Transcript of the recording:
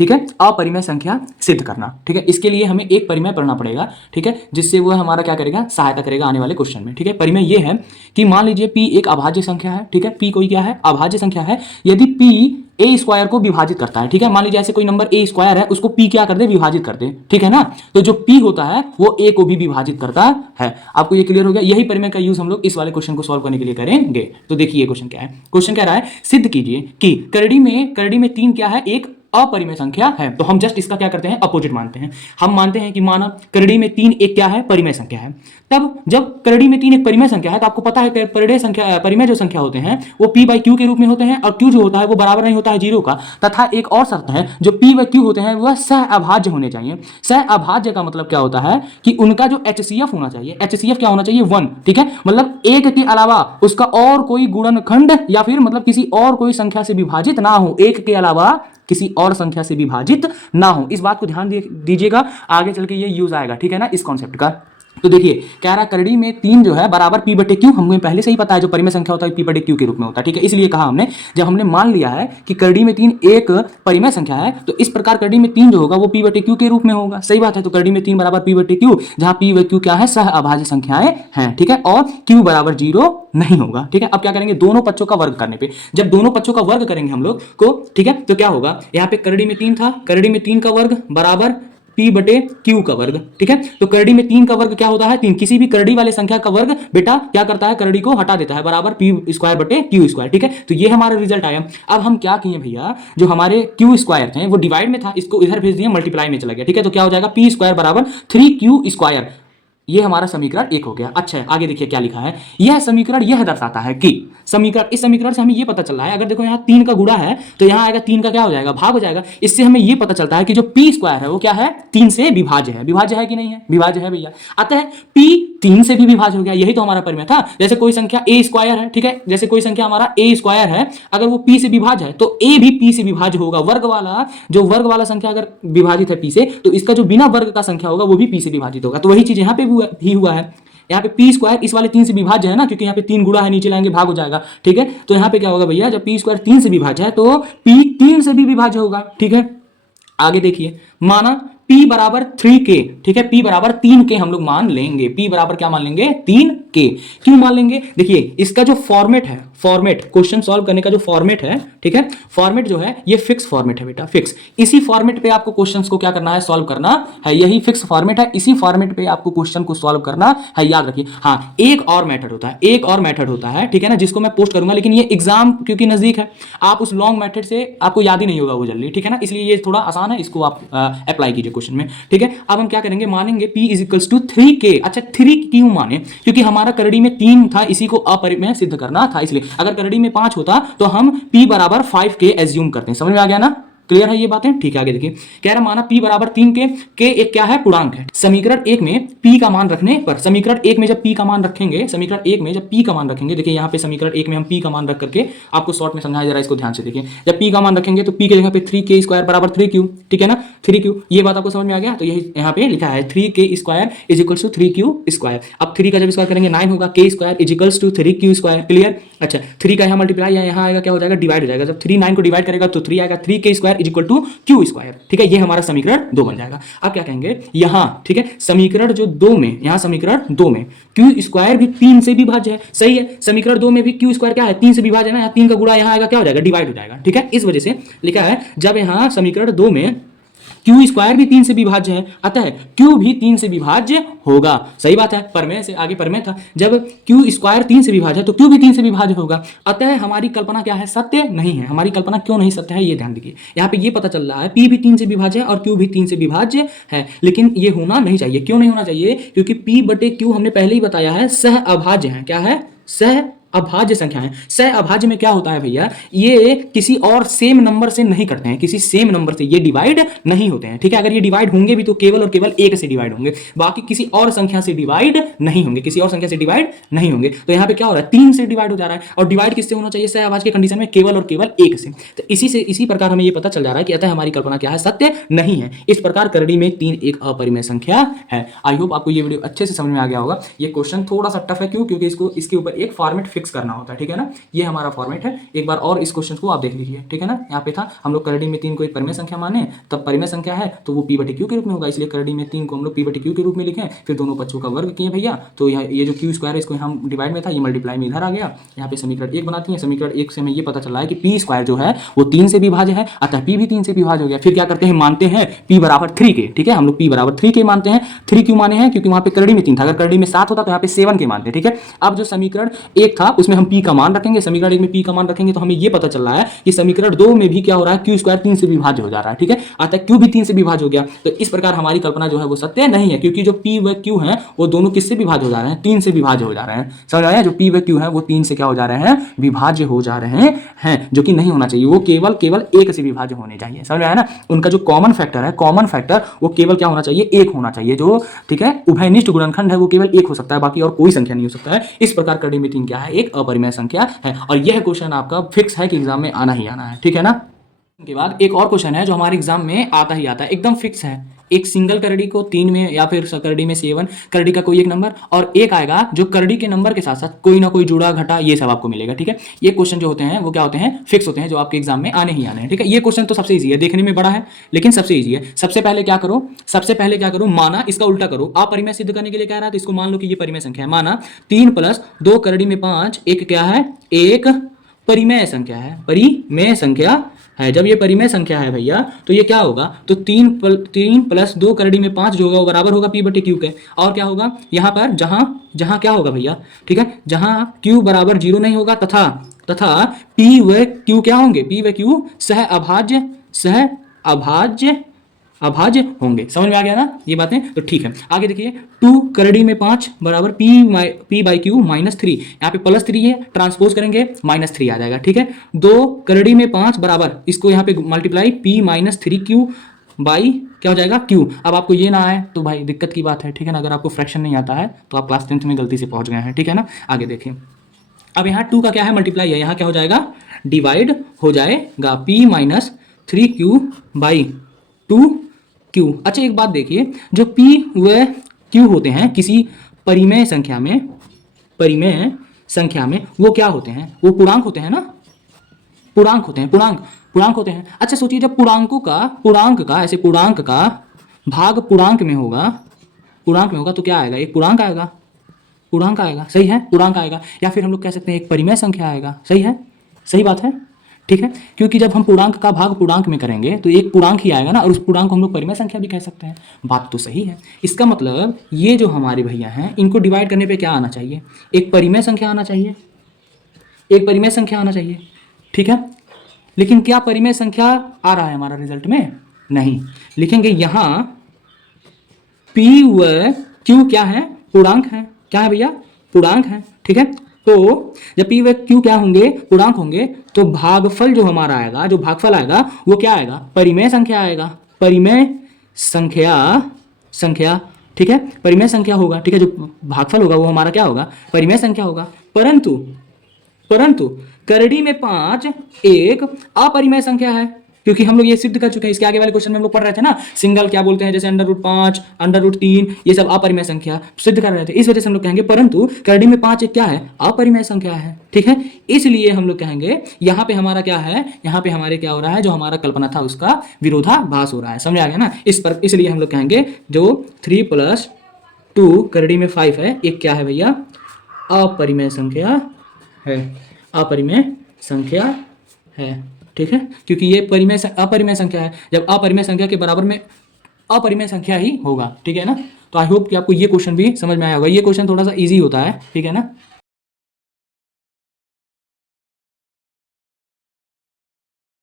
ठीक है, अपरिमेय संख्या सिद्ध करना। ठीक है, इसके लिए हमें एक परिमेय पढ़ना पड़ेगा। ठीक है, जिससे वो हमारा क्या करेगा, सहायता करेगा आने वाले क्वेश्चन में। ठीक है, परिमेय ये है कि मान लीजिए p एक अभाज्य संख्या है। ठीक है, p कोई क्या है, अभाज्य संख्या है। यदि p a स्क्वायर को विभाजित करता है, ठीक है, मान लीजिए ऐसे कोई नंबर a स्क्वायर है, उसको p क्या कर दे, विभाजित कर दे। ठीक है ना, तो जो p होता है वो a को भी विभाजित करता है। आपको ये क्लियर हो गया। यही परिमेय का यूज हम लोग इस वाले क्वेश्चन को सॉल्व करने के लिए करेंगे। तो देखिए क्वेश्चन क्या है। क्वेश्चन कह रहा है सिद्ध कीजिए कि करड़ी में 3 क्या है, एक अपरिमेय संख्या है। तो हम जस्ट इसका क्या करते हैं, अपोजिट मानते हैं। हम मानते हैं कि माना करड़ी में 3 एक क्या है, परिमेय संख्या है। तब जब करड़ी में 3 एक परिमेय संख्या है तो आपको पता है कि परिमेय जो संख्या होते हैं वो p बाई क्यू के रूप में होते हैं, और q जो होता है वो बराबर नहीं होता है 0 का। तथा एक और शर्त है, जो p बाई क्यू होते हैं वह सह अभाज्य होने चाहिए। सह अभाज्य का मतलब क्या होता है कि उनका जो HCF होना चाहिए, HCF क्या होना चाहिए, 1। ठीक है, मतलब एक के अलावा उसका और कोई गुणनखंड या फिर मतलब किसी और कोई संख्या से विभाजित ना हो, एक के अलावा किसी और संख्या से विभाजित ना हो। इस बात को ध्यान दीजिएगा, आगे चल के ये यूज आएगा। ठीक है ना, इस कॉन्सेप्ट का। तो देखिए कह रहा करड़ी में 3 जो है बराबर p बटे क्यू, हमको पहले से ही पता है जो परिमेय संख्या होता है p बटे क्यू के रूप में होता है। ठीक है, इसलिए कहा हमने, जब हमने मान लिया है कि करड़ी में 3 एक परिमेय संख्या है तो इस प्रकार करड़ी में 3 जो होगा वो p बटे क्यू के रूप में होगा। सही बात है। तो करड़ी में 3 बराबर p बटे क्यू, जहां p व q क्या है, सह अभाज्य संख्याएं हैं। ठीक है, और q बराबर 0 नहीं होगा। ठीक है, अब क्या करेंगे, दोनों पक्षों का वर्ग करने पे, जब दोनों पक्षों का वर्ग करेंगे हम लोग को, ठीक है, तो क्या होगा, यहाँ पे करड़ी में 3 था, करड़ी में 3 का वर्ग बराबर p बटे q का वर्ग। ठीक है, तो करड़ी में 3 का वर्ग क्या होता है, 3। किसी भी करड़ी वाले संख्या का वर्ग बेटा क्या करता है, करड़ी को हटा देता है, बराबर p स्क्वायर बटे q स्क्वायर। ठीक है, तो ये हमारा रिजल्ट आया। अब हम क्या किए भैया, जो हमारे q स्क्वायर थे वो डिवाइड में था, इसको इधर भेज दिए, मल्टीप्लाई में चला गया। ठीक है, तो क्या हो जाएगा, p स्क्वायर बराबर 3q स्क्वायर। ये हमारा समीकरण 1 हो गया। अच्छा आगे देखिए क्या लिखा है, यह समीकरण यह दर्शाता है कि इस समीकरण से हमें यह पता चल रहा है, अगर देखो यहाँ 3 का गुणा है तो यहाँ आएगा 3 का क्या हो जाएगा, भाग हो जाएगा। इससे हमें यह पता चलता है कि जो p स्क्वायर है वो क्या है, 3 से विभाज्य है। विभाज्य है कि नहीं है, विभाज्य है भैया। अतः p 3 से भी विभाज्य हो गया। यही तो हमारा परिमेय था। जैसे कोई संख्या a स्क्वायर है, ठीक है, जैसे कोई संख्या हमारा a स्क्वायर है, अगर वो p से विभाज्य है तो a भी p से विभाज्य होगा। वर्ग वाला संख्या अगर विभाजित है p से, तो इसका जो बिना वर्ग का संख्या होगा वो भी p से विभाजित होगा। तो वही चीज यहाँ पे भी हुआ है। यहाँ पे p स्क्वायर इस वाले 3 से विभाज्य है ना, क्योंकि यहाँ पे 3 गुणा है, नीचे लाएंगे भाग हो जाएगा। ठीक है, तो यहाँ पे क्या होगा भैया, जब p स्क्वायर 3 से विभाज्य है तो p 3 से भी विभाज्य होगा। ठीक है, आगे देखिए, माना p बराबर 3k। ठीक है, p बराबर 3k हम लोग मान लेंगे। p बराबर क्या मान लेंगे, 3k। क्यों मान लेंगे, देखिए इसका जो फॉर्मेट है, क्वेश्चन सॉल्व करने का जो फॉर्मेट है, ठीक है, फॉर्मेट जो है ये फिक्स फॉर्मेट है बेटा, फिक्स। इसी फॉर्मेट पे आपको क्वेश्चंस को क्या करना है, सॉल्व करना है। यही फिक्स फॉर्मेट है, इसी फॉर्मेट पे आपको क्वेश्चन को सॉल्व करना है, याद रखिए। हाँ, एक और मेथड होता है, ठीक है ना, जिसको मैं पोस्ट करूंगा, लेकिन ये एग्जाम क्योंकि नजदीक है, आप उस लॉन्ग मेथड से आपको याद ही नहीं होगा वो जल्दी। ठीक है ना, इसलिए ये थोड़ा आसान है, इसको आप अप्लाई कीजिए क्वेश्चन में। ठीक है, अब हम क्या करेंगे, मानेंगे p is equals to 3k। अच्छा 3 क्यों माने, क्योंकि हमारा करड़ी में 3 था, इसी को अपरिमेय सिद्ध करना था, इसलिए। अगर करड़ी में 5 होता तो हम p बराबर 5k एज्यूम करते हैं। समझ में आ गया ना, क्लियर है ये बातें। ठीक है, आगे देखिए, कह रहा माना p बराबर 3k, k एक क्या है, पूर्णांक है। समीकरण 1 में p का मान रखने पर, समीकरण 1 में जब p का मान रखेंगे, समीकरण 1 में जब p का मान रखेंगे, देखिए यहाँ पे समीकरण 1 में हम p का मान रख करके आपको शॉर्ट में समझाया, जरा इसको ध्यान से देखिए। जब p का मान रखेंगे तो p के जगह पे 3k स्क्वायर बराबर 3q। ठीक है ना, 3q, ये बात आपको समझ में आ गया। तो यही यहाँ पे लिखा है 3k square is equals to 3q square. अब 3 का जब स्क्वायर करेंगे 9 होगा, k square is equals to 3q square. Clear. अच्छा 3 का यहाँ मल्टीप्लाई है, यहाँ आएगा क्या हो जाएगा, डिवाइड हो जाएगा। जब 3 9 को डिवाइड करेगा तो 3 आएगा, 3k square is equal to q square. ठीक है, ये हमारा समीकरण 2 बन जाएगा। अब क्या कहेंगे यहाँ, ठीक है, समीकरण जो 2 में, यहाँ समीकरण 2 में q स्क्वायर भी 3 से विभाज्य है। सही है, समीकरण 2 में भी q स्क्वायर क्या है, 3 से विभाज्य है ना, यहाँ 3 का गुणा यहाँ आएगा क्या हो जाएगा, डिवाइड हो जाएगा। ठीक है, इस वजह से लिखा है, जब यहाँ समीकरण 2 में q स्क्वायर भी 3 से विभाज्य है, अतः q भी 3 से विभाज्य होगा। सही बात है, परमेय से आगे परमेय था, जब q स्क्वायर 3 से विभाज्य है तो q भी 3 से विभाज्य होगा। अतः हमारी कल्पना क्या है, सत्य नहीं है। हमारी कल्पना क्यों नहीं सत्य है, ये ध्यान दीजिए। यहाँ पे ये पता चल रहा है p भी 3 से विभाज्य है और q भी 3 से विभाज्य है, लेकिन ये होना नहीं चाहिए। क्यों नहीं होना चाहिए, क्योंकि p बटे q हमने पहले ही बताया है सह अभाज्य है। क्या है, सह अभाज्य संख्या है। सह अभाज्य में क्या होता है भैया, ये किसी और सेम नंबर से नहीं करते हैं, किसी सेम नंबर से ये डिवाइड नहीं होते हैं। ठीक है, अगर ये डिवाइड होंगे भी तो केवल और केवल 1 से डिवाइड होंगे, बाकी किसी और संख्या से डिवाइड नहीं होंगे, किसी और संख्या से डिवाइड नहीं होंगे। तो यहाँ पे क्या हो रहा है, 3 से डिवाइड हो जा रहा है, और डिवाइड किससे होना चाहिए, सह अभाज्य के कंडीशन में केवल और केवल 1 से। तो इसी प्रकार हमें ये पता चल जा रहा है कि अतः हमारी कल्पना क्या है, सत्य नहीं है। इस प्रकार करड़ी में 3 एक अपरिमेय संख्या है। आई होप आपको ये वीडियो अच्छे से समझ में आ गया होगा। ये क्वेश्चन थोड़ा सा टफ है, क्यों, क्योंकि इसके ऊपर एक फॉर्मेट फिक्स करना होता है, ठीक है ना। ये हमारा फॉर्मेट है। एक बार और इस क्वेश्चन को आप देख लीजिए, ठीक है ना। यहाँ पे था हम लोग करड़ी में 3 को एक परिमेय संख्या माने, तब परिमेय संख्या है तो वो p/q के रूप में होगा, इसलिए करड़ी में 3 को हम लोग p/q के रूप में लिखें, फिर दोनों पक्षों का वर्ग किए भैया, तो ये जो q स्क्वायर है इसको हम डिवाइड में था, ये मल्टीप्लाई में इधर आ गया। यहाँ पे समीकरण 1 बनाती है। समीकरण 1 से हमें ये पता चल रहा है कि p स्क्वायर जो है वो 3 से विभाज्य है, अतः p भी 3 से विभाज्य हो गया। फिर क्या करते हैं, मानते हैं p बराबर 3 के, ठीक है। हम लोग p बराबर 3 के मानते हैं। 3 क्यों माने हैं, क्योंकि वहां पे करड़ी में 3 था, अगर करड़ी में 7 होता तो यहाँ पे 7 के मानते हैं, ठीक है। अब जो समीकरण 1 था उसमें हम p का मान रखेंगे, समीकरण 1 में p का मान रखेंगे तो हमें ये पता चल रहा है कि समीकरण 2 में भी क्या हो रहा है, q स्क्वायर 3 से विभाज्य हो जा रहा है, ठीक है। अतः q भी 3 से विभाज्य हो गया। तो इस प्रकार हमारी कल्पना जो है वो सत्य नहीं है, क्योंकि जो p व q है वो दोनों किससे विभाज्य हो जा रहे हैं, 3 से विभाज्य हो जा रहे हैं। समझ आया, जो p व q है वो 3 से क्या हो जा रहे हैं, विभाज्य हो जा रहे हैं, जो कि नहीं होना चाहिए। वो केवल 1 से विभाज्य होने चाहिए। समझ आया ना। उनका जो कॉमन फैक्टर है, कॉमन फैक्टर वो केवल क्या होना चाहिए, 1 होना चाहिए। जो ठीक है उभयनिष्ठ गुणनखंड है वो केवल 1 हो सकता है, बाकी और कोई संख्या नहीं हो सकता है। इस प्रकार करड़ी में 3 क्या है, एक अपरिमेय संख्या है। और यह क्वेश्चन आपका फिक्स है कि एग्जाम में आना ही आना है, ठीक है ना। के बाद एक और क्वेश्चन है जो हमारे एग्जाम में आता ही आता है, एकदम फिक्स है। एक सिंगल करड़ी को 3 में या फिर करड़ी में 7 करड़ी का कोई एक नंबर, और एक आएगा जो करड़ी के नंबर के साथ साथ कोई ना कोई जुड़ा घटा ये सब आपको मिलेगा, ठीक है। ये क्वेश्चन जो होते हैं वो क्या होते हैं, फिक्स होते हैं, जो आपके एग्जाम में आने ही आने हैं, ठीक है। ये क्वेश्चन तो सबसे ईजी है, देखने में बड़ा है लेकिन सबसे ईजी है। सबसे पहले क्या करो, माना इसका उल्टा करो। आप परिमेय सिद्ध करने के लिए कह रहा है तो इसको मान लो कि ये परिमेय संख्या है। माना 3 + 2 करड़ी में 5 एक क्या है, एक परिमेय संख्या है, परिमेय संख्या है। जब ये परिमेय संख्या है भैया तो ये क्या होगा, तो 3 + 2 करड़ी में 5 जो होगा वो बराबर होगा p/q के। और क्या होगा यहाँ पर, जहां क्या होगा भैया, ठीक है, जहां q बराबर 0 नहीं होगा तथा p व q क्या होंगे, p व q सह अभाज्य होंगे। समझ में आ गया ना ये बातें, तो ठीक है। आगे देखिए 2 करड़ी में 5 बराबर p/q -3, यहाँ पे +3 है, ट्रांसपोज करेंगे -3 आ जाएगा, ठीक है। 2 करड़ी में 5 बराबर, इसको यहाँ पे मल्टीप्लाई p -3q बाई क्या हो जाएगा q। अब आपको ये ना आए तो भाई दिक्कत की बात है, ठीक है ना। अगर आपको फ्रैक्शन नहीं आता है तो आप क्लास 10th में गलती से पहुंच गए हैं, ठीक है ना। आगे देखिए, अब यहाँ 2 का क्या है, मल्टीप्लाई है, यहाँ क्या हो जाएगा, डिवाइड हो जाएगा p -3q बाई 2q। अच्छा एक बात देखिए, जो p व q होते हैं किसी परिमेय संख्या में वो क्या होते हैं, वो पूर्णांक होते हैं ना, पूर्णांक होते हैं। अच्छा सोचिए, जब पूर्णांक का भाग पूर्णांक में होगा तो क्या आएगा, एक पूर्णांक आएगा, सही है, पूर्णांक आएगा। या फिर हम लोग कह सकते हैं एक परिमेय संख्या आएगा, सही है, सही बात है, ठीक है। क्योंकि जब हम पूर्णांक का भाग पूर्णांक में करेंगे तो एक पूर्णांक ही आएगा ना, और उस पूर्णांक को हम लोग परिमेय संख्या भी कह सकते हैं। बात तो सही है। इसका मतलब ये जो हमारे भैया हैं इनको डिवाइड करने पे क्या आना चाहिए, एक परिमेय संख्या आना चाहिए, ठीक है। लेकिन क्या परिमेय संख्या आ रहा है हमारा रिजल्ट में, नहीं। लिखेंगे यहाँ p व q क्या है, पूर्णांक है, क्या है भैया, पूर्णांक है, ठीक है। तो जब p व q क्या होंगे, पूर्णांक होंगे, तो भागफल जो हमारा आएगा, जो भागफल आएगा वो क्या आएगा, परिमेय संख्या आएगा, परिमेय संख्या, ठीक है, परिमेय संख्या होगा, ठीक है। जो भागफल होगा वो हमारा क्या होगा, परिमेय संख्या होगा। परंतु करड़ी में 5 एक अपरिमेय संख्या है, क्योंकि हम लोग ये सिद्ध कर चुके हैं। इसके आगे वाले क्वेश्चन में हम लोग पढ़ रहे थे ना, सिंगल क्या बोलते हैं, जैसे √5 √3 ये सब अपरिमेय संख्या सिद्ध कर रहे थे। इस वजह से हम लोग कहेंगे परंतु करड़ी में 5 एक क्या है, अपरिमेय संख्या है, ठीक है। इसलिए हम लोग कहेंगे यहाँ पे हमारा क्या है, यहाँ पे हमारे क्या हो रहा है, जो हमारा कल्पना था उसका विरोधाभास हो रहा है। समझ आ गया ना। इसलिए हम लोग कहेंगे जो 3 + 2 करड़ी में 5 है, एक क्या है भैया, अपरिमेय संख्या है, ठीक है। क्योंकि ये अपरिमेय संख्या है, जब अपरिमेय संख्या के बराबर में अपरिमेय संख्या ही होगा, ठीक है ना। तो आई होप कि आपको ये क्वेश्चन भी समझ में आया होगा। ये क्वेश्चन थोड़ा सा इजी होता है, ठीक है ना।